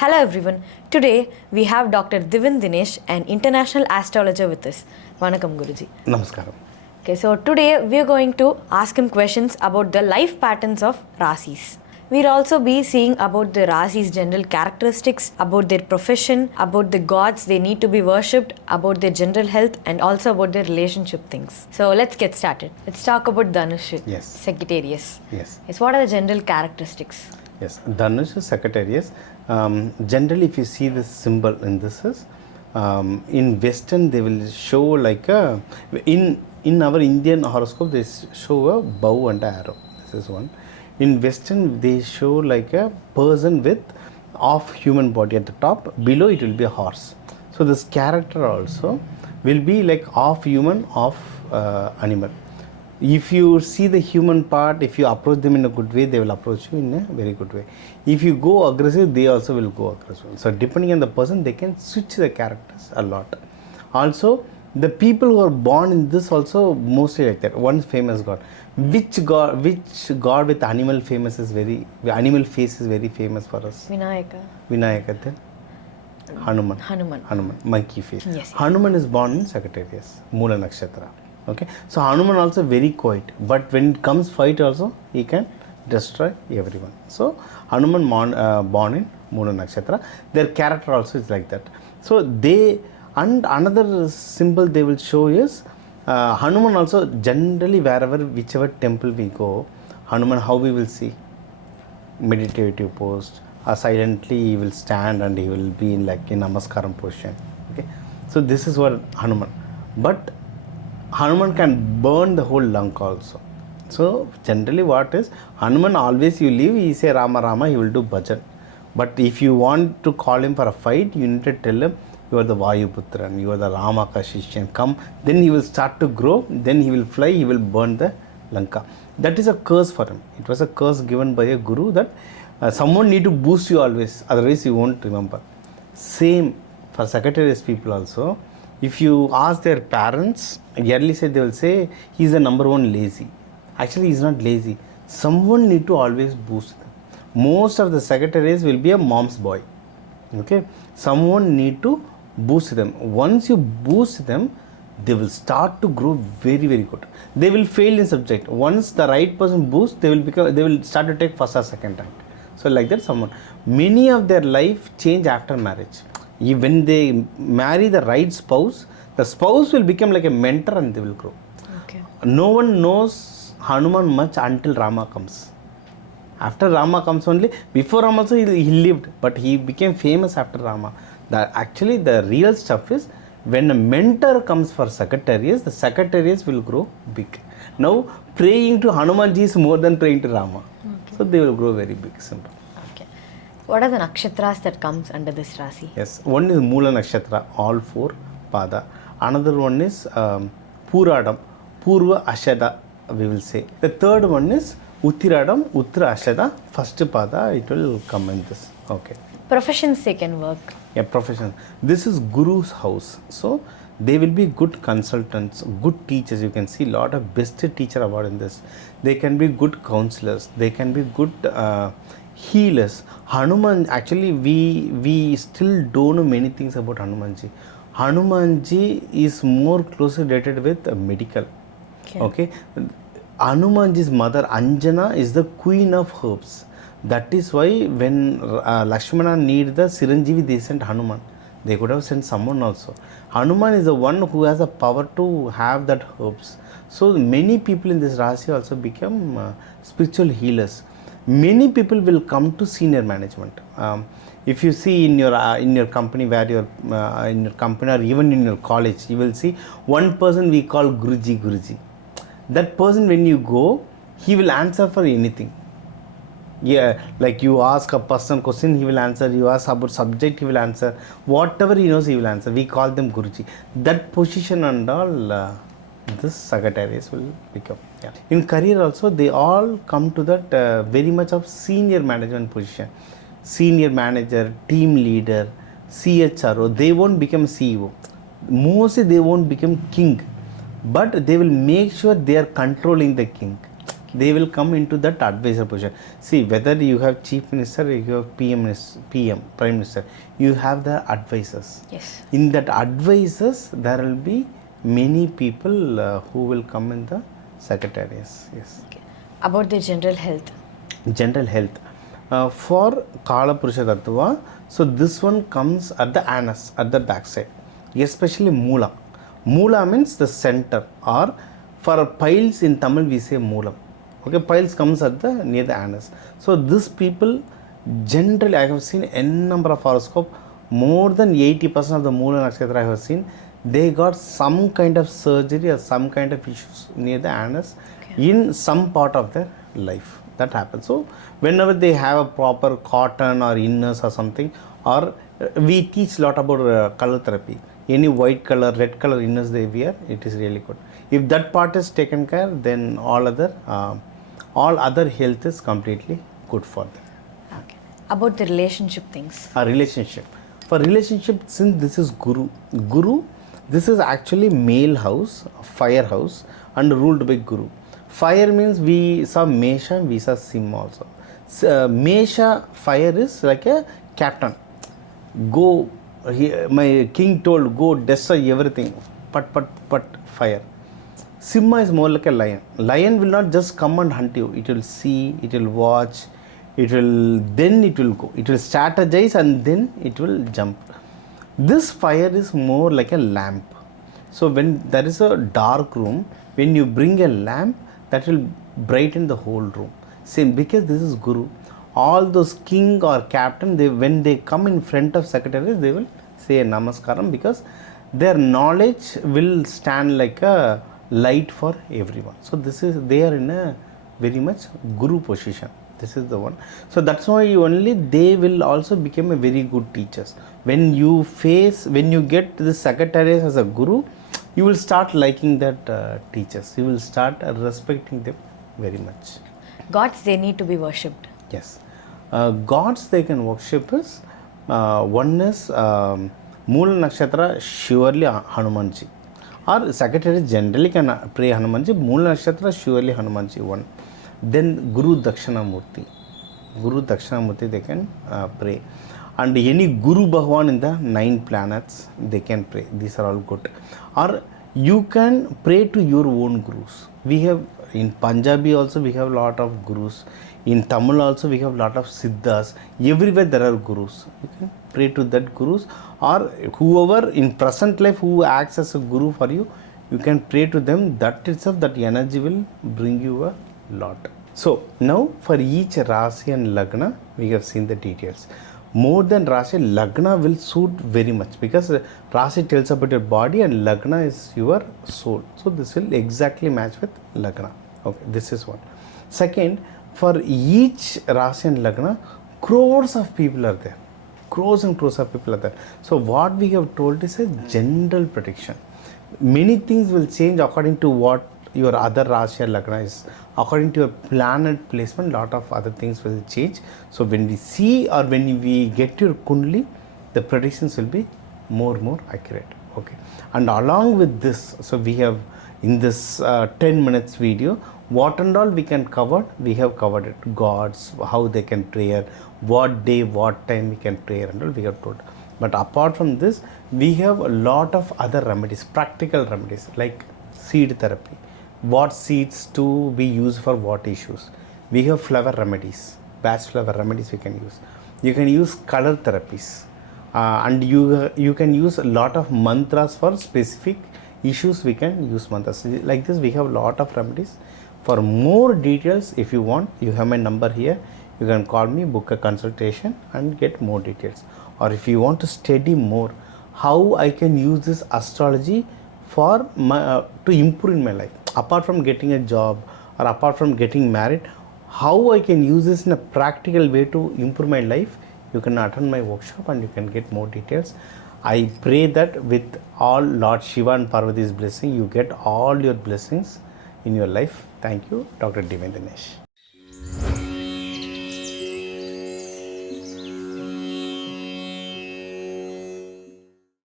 Hello everyone. Today we have Dr. Divin Dinesh, an international astrologer with us. Vanakkam Guruji. Namaskaram. Okay, so today we are going to ask him questions about the life patterns of Rasis. We'll also be seeing about the Rasis' general characteristics, about their profession, about the gods they need to be worshipped, about their general health, and also about their relationship things. So let's get started. Let's talk about Dhanush, Yes. Sagittarius. Yes. Yes, what are the general characteristics? Yes. Dhanush is Sagittarius. Generally, if you see this symbol in this is, in Western they will show like a, in our Indian horoscope they show a bow and arrow. This is one. In Western they show like a person with half human body at the top. Below it will be a horse. So this character also will be like half human, half animal. If you see the human part, if you approach them in a good way, they will approach you in a very good way. If you go aggressive, they also will go aggressive. So depending on the person, they can switch the characters a lot. Also, the people who are born in this also mostly like that. One famous god. Which god with animal face is very famous for us? Vinayaka then? Hanuman, monkey face. Yes. Hanuman is born in Sagittarius, Moola Nakshatra. Okay, so Hanuman also very quiet, but when it comes fight also, he can destroy everyone. So Hanuman born in Moola Nakshatra, their character also is like that. So and another symbol they will show is Hanuman also generally whichever temple we go, Hanuman how we will see meditative post, silently he will stand and he will be in like in namaskaram position. Okay, so this is what Hanuman, but Hanuman can burn the whole Lanka also. So generally what is, Hanuman always you leave, he say Rama Rama, he will do bhajan. But if you want to call him for a fight, you need to tell him, you are the Vayuputran, you are the Rama Kashishyan, come. Then he will start to grow, then he will fly, he will burn the Lanka. That is a curse for him. It was a curse given by a guru that someone need to boost you always, otherwise you won't remember. Same for Sagittarius people also. If you ask their parents, yearly say they will say he's the number one lazy. Actually, he's not lazy. Someone need to always boost them. Most of the Sagittarius will be a mom's boy. Okay, someone need to boost them. Once you boost them, they will start to grow very very good. They will fail in subject. Once the right person boosts, they will start to take first or second rank. So like that, many of their life change after marriage. When they marry the right spouse, the spouse will become like a mentor and they will grow. Okay. No one knows Hanuman much until Rama comes. After Rama comes only, before Rama also he lived, but he became famous after Rama. Actually the real stuff is, when a mentor comes for Sagittarius, the Sagittarius will grow big. Now praying to Hanumanji is more than praying to Rama. Okay. So they will grow very big, simple. What are the nakshatras that comes under this Rasi? Yes, one is Moola Nakshatra, all four pada. Another one is Puradam, Purva Ashada, we will say. The third one is Uttiradam, Uttra Ashada, first pada, it will come in this. Okay. Professions they can work. Yeah, profession. This is Guru's house. So they will be good consultants, good teachers. You can see a lot of best teacher about in this. They can be good counselors. They can be good healers. Hanuman, actually we still don't know many things about Hanumanji. Hanumanji is more closely related with medical. Okay. Hanumanji's mother Anjana is the queen of herbs. That is why when Lakshmana need the Siranjeevi, they sent Hanuman. They could have sent someone also. Hanuman is the one who has the power to have that herbs. So many people in this Rasi also become spiritual healers. Many people will come to senior management. If you see in your company, where you're in your company or even in your college, you will see one person we call Guruji. That person, when you go, he will answer for anything. Yeah, like you ask a person question, he will answer. You ask about subject, he will answer. Whatever he knows, he will answer. We call them Guruji. That position and all, this Sagittarius will become. Yeah. In career also, they all come to that very much of senior management position. Senior manager, team leader, CHRO, they won't become CEO. Mostly they won't become king. But they will make sure they are controlling the king. They will come into that advisor position. See, whether you have chief minister or you have PM, prime minister, you have the advisors. Yes. In that advisors, there will be many people who will come in the Sagittarius. Yes. Okay. About the general health. General health. For Kala Purusha Tattva, so this one comes at the anus, at the backside, especially Moola. Moola means the center, or for piles in Tamil we say Moolam. Okay, piles comes at the near the anus. So these people generally, I have seen n number of horoscope, more than 80% of the Moola Nakshatra I have seen, they got some kind of surgery or some kind of issues near the anus in some part of their life. That happens. So whenever they have a proper cotton or inners or something, or we teach lot about color therapy. Any white color, red color inners they wear, it is really good. If that part is taken care, then all other health is completely good for them. Okay. About the relationship things. A relationship. For relationship, since this is Guru, this is actually male house, fire house, and ruled by Guru. Fire means we saw Mesha, we saw Sim also. Mesha fire is like a captain. Go, my king told, go destroy everything. But fire. Simha is more like a lion. Lion will not just come and hunt you. It will see, it will watch, then it will go. It will strategize and then it will jump. This fire is more like a lamp. So when there is a dark room, when you bring a lamp, that will brighten the whole room. Same, because this is Guru. All those king or captain, when they come in front of Sagittarius, they will say a namaskaram, because their knowledge will stand like a light for everyone. So they are in a very much Guru position. This is the one. So that's why only they will also become a very good teachers. When you get this Sagittarius as a Guru, you will start liking that teachers. You will start respecting them very much. Gods, they need to be worshipped. Yes. Gods they can worship is, one is Moola Nakshatra, surely Hanumanji. Or Sagittarius generally can pray Hanumanji. Moola Nakshatra, surely Hanumanji one. Then Guru Dakshinamurti. They can pray. And any Guru Bhagwan in the 9 planets, they can pray. These are all good. Or you can pray to your own Gurus. We have in Punjabi also we have lot of Gurus. In Tamil also we have lot of Siddhas. Everywhere there are Gurus. You can pray to that Gurus, or whoever in present life who acts as a Guru for you, you can pray to them. That itself, that energy will bring you a lot. So now for each Rasi and Lagna, we have seen the details. More than Rasi, Lagna will suit very much, because Rasi tells about your body and Lagna is your soul. So this will exactly match with Lagna. Okay, this is one. Second, for each Rasi and Lagna, crores of people are there. Crores and crores of people are there. So what we have told is a general prediction. Many things will change according to what your other Rasi or Lagna is. According to your planet placement, lot of other things will change. So when we see or when we get your Kundali, the predictions will be more accurate. Okay. And along with this, so we have in this 10 minutes video, what and all we can cover, we have covered it. Gods, how they can pray, what day, what time we can pray, and all we have told. But apart from this, we have a lot of other remedies, practical remedies, like seed therapy. What seeds to be used for what issues. We have flower remedies, batch flower remedies we can use. You can use color therapies, and you can use a lot of mantras for specific issues. We can use mantras like this. We have a lot of remedies. For more details, if you want, you have my number here. You can call me, book a consultation and get more details. Or if you want to study more, how I can use this astrology for to improve in my life. Apart from getting a job or apart from getting married, how I can use this in a practical way to improve my life, you can attend my workshop and you can get more details. I pray that with all Lord Shiva and Parvati's blessing, you get all your blessings in your life. Thank you, Dr. Dinesh.